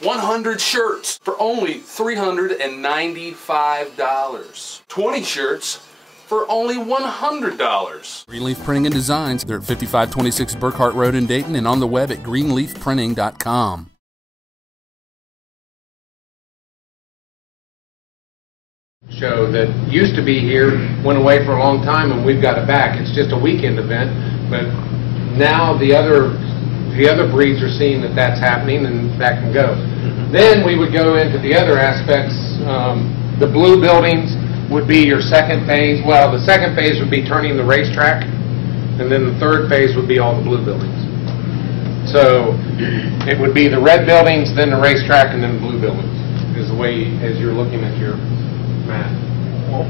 100 shirts for only $395. 20 shirts for only $100. Greenleaf Printing and Designs. They're at 5526 Burkhart Road in Dayton and on the web at greenleafprinting.com. Show that used to be here, went away for a long time, and we've got it back. It's just a weekend event, but now the other breeds are seeing that that's happening, and that can go. Then we would go into the other aspects. The blue buildings would be your second phase. Well, the second phase would be turning the racetrack, and then the third phase would be all the blue buildings. So it would be the red buildings, then the racetrack, and then the blue buildings, is the way as you're looking at your map.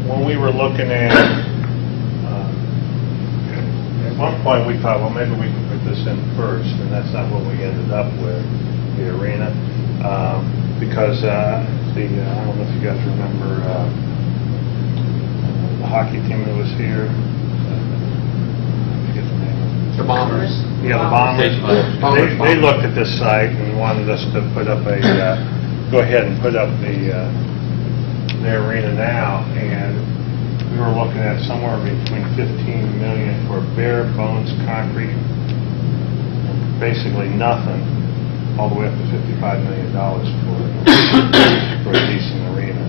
When we were looking at one point we thought, well, maybe we can put this in first, and that's not what we ended up with, the arena, because I don't know if you guys remember the hockey team that was here. I forget the name of it. The Bombers? Yeah, the Bombers. They looked at this site and wanted us to put up a, go ahead and put up the arena now, and we were looking at somewhere between $15 million for bare bones concrete, basically nothing, all the way up to $55 million for a decent arena.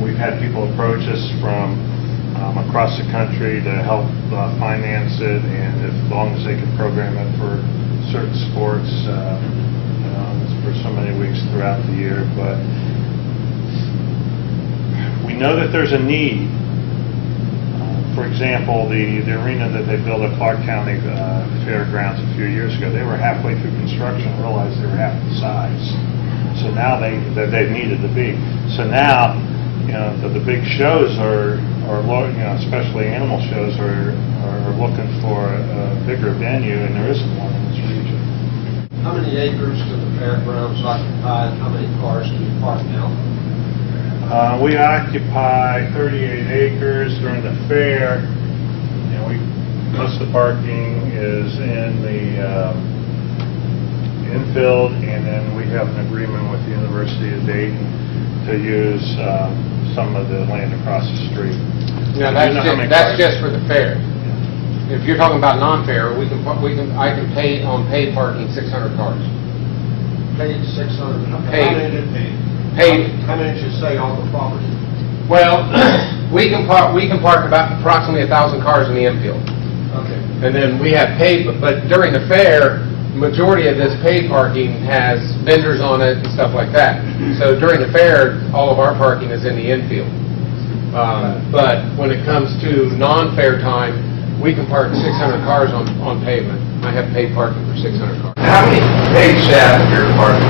We've had people approach us from across the country to help finance it, and as long as they can program it for certain sports for so many weeks throughout the year. But we know that there's a need. For example, the arena that they built at Clark County Fairgrounds a few years ago, they were halfway through construction and realized they were half the size. So now they needed to be. So now, you know, the big shows are you know, especially animal shows are looking for a bigger venue, and there isn't one in this region. How many acres do the fairgrounds occupy? How many cars do you park now? We occupy 38 acres during the fair. You know, most of the parking is in the infield, and then we have an agreement with the University of Dayton to use some of the land across the street. Now that's just for the fair. Yeah. If you're talking about non-fair, I can pay on paid parking 600 cars. Paid 600. Paid. How many did you say on the property? Well, we can park about approximately 1,000 cars in the infield. Okay. And then we have paid, but during the fair, the majority of this paid parking has vendors on it and stuff like that. So during the fair, all of our parking is in the infield. But when it comes to non-fair time, we can park 600 cars on pavement. I have paid parking for 600 cars. How many paid staff in your department?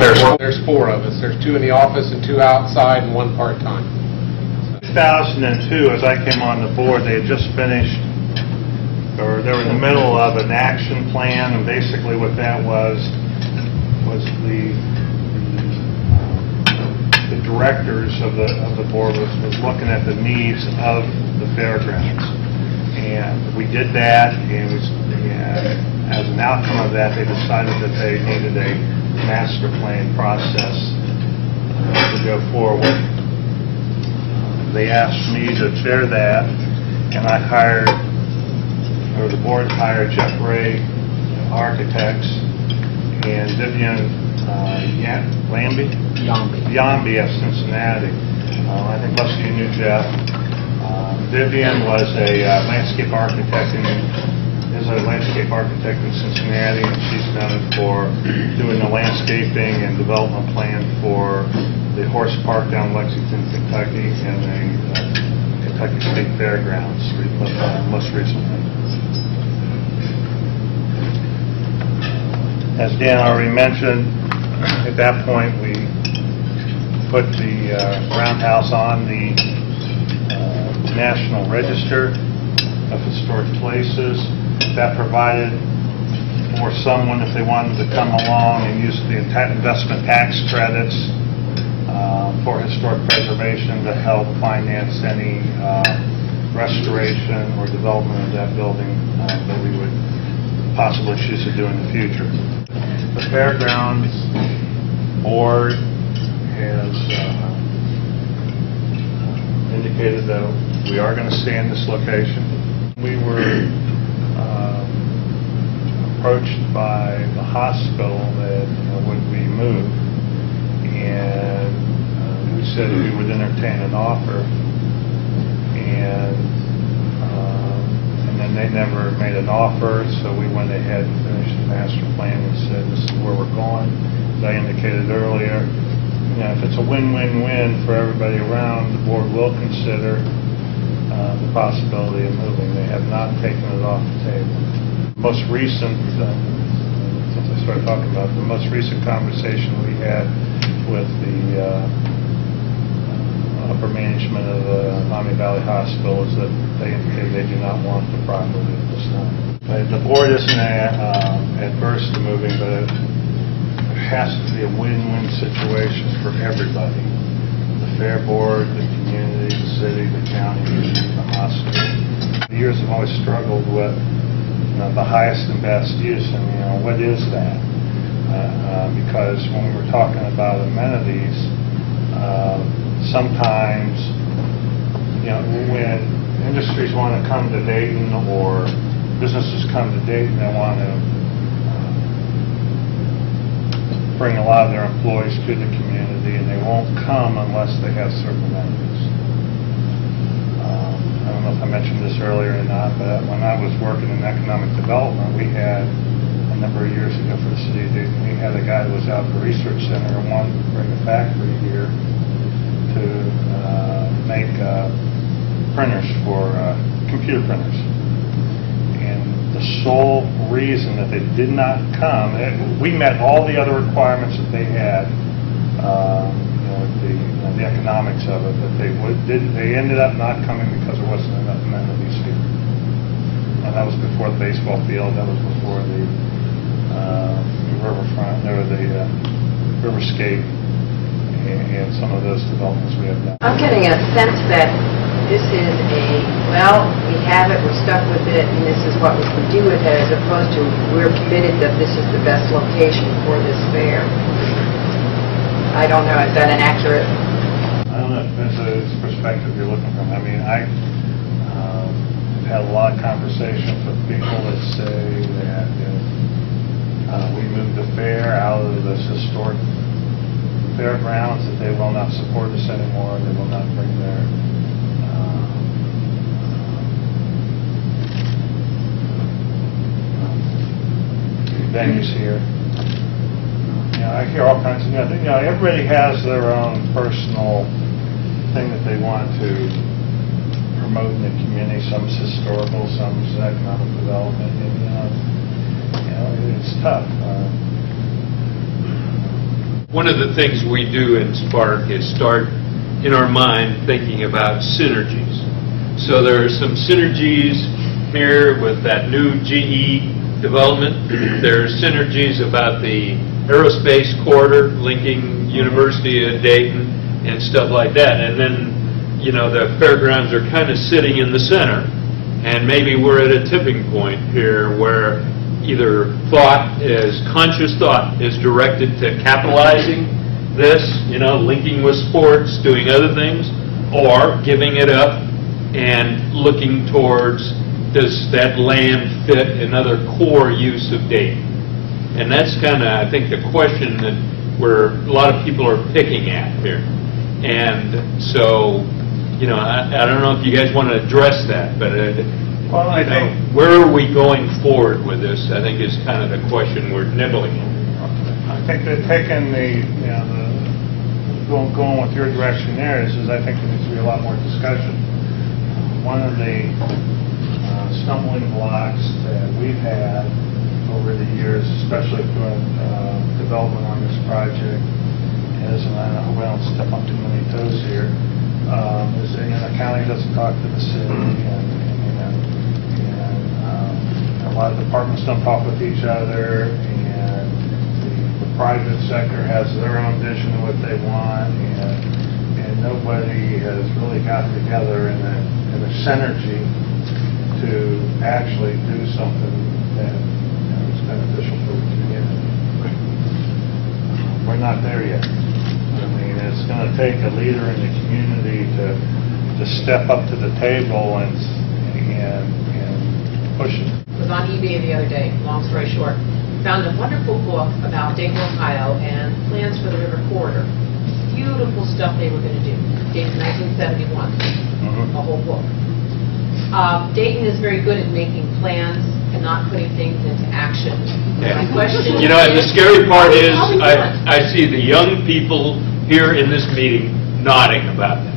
There's 4 of us. There's 2 in the office and 2 outside and 1 part-time. 2002, as I came on the board, they had just finished, or they were in the middle of an action plan, and basically what that was the directors of the board was looking at the needs of the fairgrounds, and we did that, and as an outcome of that, they decided that they needed a master plan process to go forward. They asked me to chair that, and I the board hired Jeff Ray Architects and Vivian Yambi of Cincinnati. I think most of you knew Jeff. Vivian was a landscape architect in Cincinnati, and she's known for doing the landscaping and development plan for the horse park down Lexington, Kentucky, and the Kentucky State Fairgrounds most recently. As Dan already mentioned, at that point we put the roundhouse on the National Register of Historic Places. That provided for someone, if they wanted to come along and use the investment tax credits for historic preservation to help finance any restoration or development of that building that we would possible issues to do in the future. The Fairgrounds Board has indicated that we are going to stay in this location. We were approached by the hospital that would we move, and we said we would entertain an offer, and then they never made an offer, so we went ahead and finished the master plan and said this is where we're going. As I indicated earlier, if it's a win-win-win for everybody around, the board will consider the possibility of moving. They have not taken it off the table. Most recent, since I started talking about the most recent conversation we had with the upper management of the Miami Valley Hospital is that they indicated they do not want the property at this time. The board isn't adverse to moving, but it has to be a win-win situation for everybody. The Fair Board, the community, the city, the county, the hospital. The years have always struggled with the highest and best use, and what is that? Because when we were talking about amenities, sometimes when industries want to come to Dayton or businesses come to Dayton, they want to bring a lot of their employees to the community, and they won't come unless they have certain amenities. I don't know if I mentioned this earlier or not, but when I was working in economic development, we had a number of years ago for the city of Dayton, we had a guy that was out at the research center and wanted to bring a factory here to make printers for computer printers. And the sole reason that they did not come, we met all the other requirements that they had, the economics of it, but they ended up not coming because there wasn't enough amenities here. And that was before the baseball field, that was before the riverfront, or the riverscape, and some of those developments we have done. I'm getting a sense that this is we have it, we're stuck with it, and this is what we can do with it, as opposed to we're committed that this is the best location for this fair. I don't know, is that an accurate? I don't know if that's a perspective you're looking from. I've had a lot of conversations with people that say that if we move the fair out of this historic fairgrounds, that they will not support us anymore, they will not bring their venues here. I hear all kinds of, everybody has their own personal thing that they want to promote in the community. Some is historical, some is economic development, and it's tough. One of the things we do in Spark is start in our mind thinking about synergies. So there are some synergies here with that new GE development. There are synergies about the aerospace corridor linking University of Dayton and stuff like that. And then, the fairgrounds are kind of sitting in the center, and maybe we're at a tipping point here where either conscious thought is directed to capitalizing this, linking with sports, doing other things, or giving it up and looking towards, does that land fit another core use of Dayton? And that's kind of, I think, the question that a lot of people are picking at here. And so, I don't know if you guys want to address that, but I think where are we going forward with this, I think, is kind of the question we're nibbling in. I think that taking going with your direction there is I think there needs to be a lot more discussion. One of the stumbling blocks that we've had over the years, especially doing development on this project, is, and I hope I don't step on too many toes here, is that the county doesn't talk to the city, and a lot of departments don't talk with each other, and the private sector has their own vision of what they want, and nobody has really got together in a synergy to actually do something that not there yet. I mean, it's going to take a leader in the community to step up to the table and push it. I was on eBay the other day, long story short, found a wonderful book about Dayton, Ohio, and plans for the river corridor. Beautiful stuff they were going to do. Dated 1971, a whole book. Dayton is very good at making plans and not putting things into action. My question You know, and the scary part is, done? I see the young people here in this meeting nodding about that.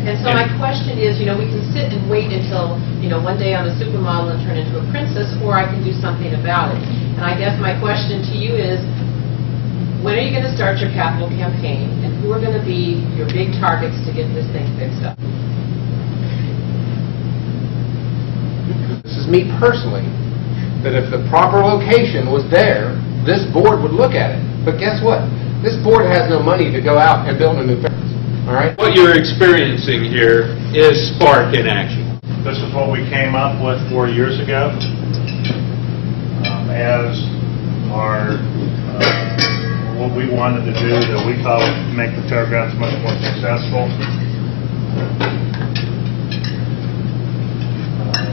And so my question is, we can sit and wait until, one day I'm a supermodel and turn into a princess, or I can do something about it. And I guess my question to you is, when are you going to start your capital campaign, and who are going to be your big targets to get this thing fixed up? This is me personally, that if the proper location was there, this board would look at it. But guess what? This board has no money to go out and build a new fairground. All right? What you're experiencing here is spark in action. This is what we came up with 4 years ago as our what we wanted to do that we thought would make the fairgrounds much more successful.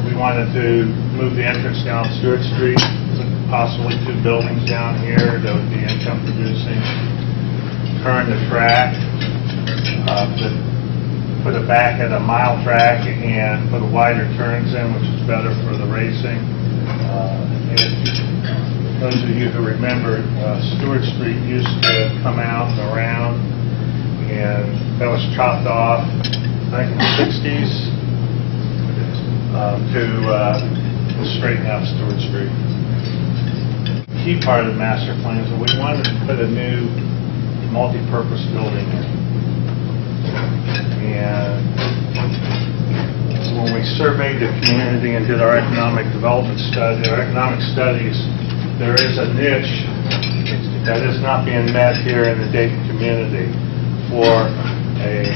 We wanted to move the entrance down Stewart Street, possibly 2 buildings down here that would be income producing, turn the track, put it back at a mile track and put wider turns in, which is better for the racing. Those of you who remember, Stewart Street used to come out and around, and that was chopped off, I think in the 60s, to straighten out Stewart Street. The key part of the master plan is that we wanted to put a new multi-purpose building in. And when we surveyed the community and did our economic development study, our economic studies, there is a niche that is not being met here in the Dayton community for a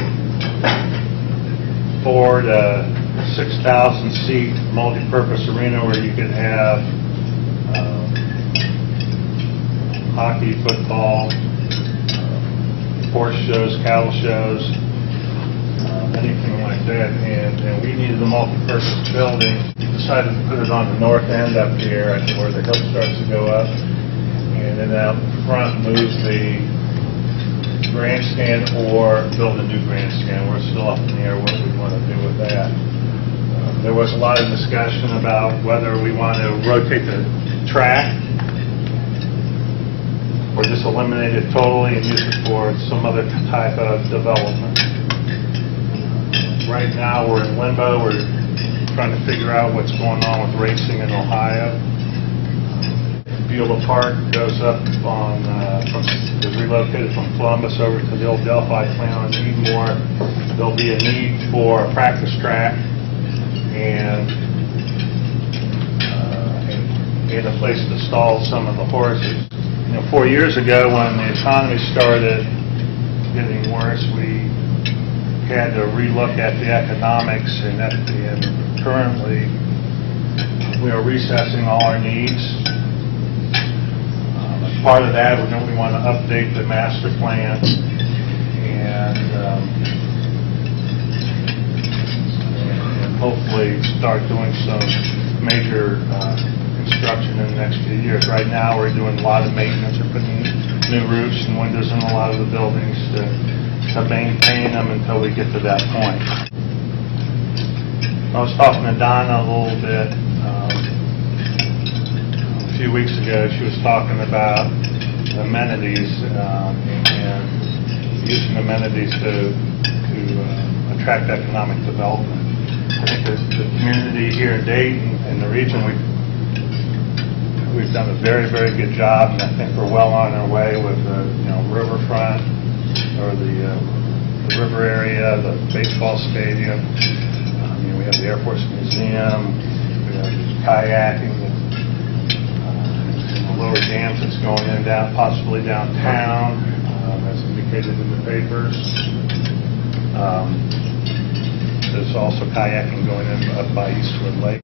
4,000 to 6,000 seat multi-purpose arena where you could have hockey, football, horse shows, cattle shows, anything like that, and we needed a multi-purpose building. We decided to put it on the north end up here, where the hill starts to go up, and then out front move the grandstand or build a new grandstand. We're still up in the air what we want to do with that. There was a lot of discussion about whether we want to rotate the track or just eliminate it totally and use it for some other type of development. Right now we're in limbo. We're trying to figure out what's going on with racing in Ohio. Beulah Park goes up on, is relocated from Columbus over to the old Delphi plant on Needmore. There'll be a need for a practice track and a place to stall some of the horses. 4 years ago when the economy started getting worse, we had to relook at the economics, and currently we are recessing all our needs. As part of that, we want to update the master plan and hopefully start doing some major construction in the next few years. Right now we're doing a lot of maintenance. We're putting new roofs and windows in a lot of the buildings to maintain them until we get to that point. I was talking to Donna a little bit a few weeks ago. She was talking about amenities and using amenities to attract economic development. I think the community here in Dayton and the region, we've done a very, very good job, and I think we're well on our way with the riverfront or the river area, the baseball stadium. We have the Air Force Museum. We have kayaking. The lower dams that's going in possibly downtown, as indicated in the papers. There's also kayaking going in up by Eastwood Lake.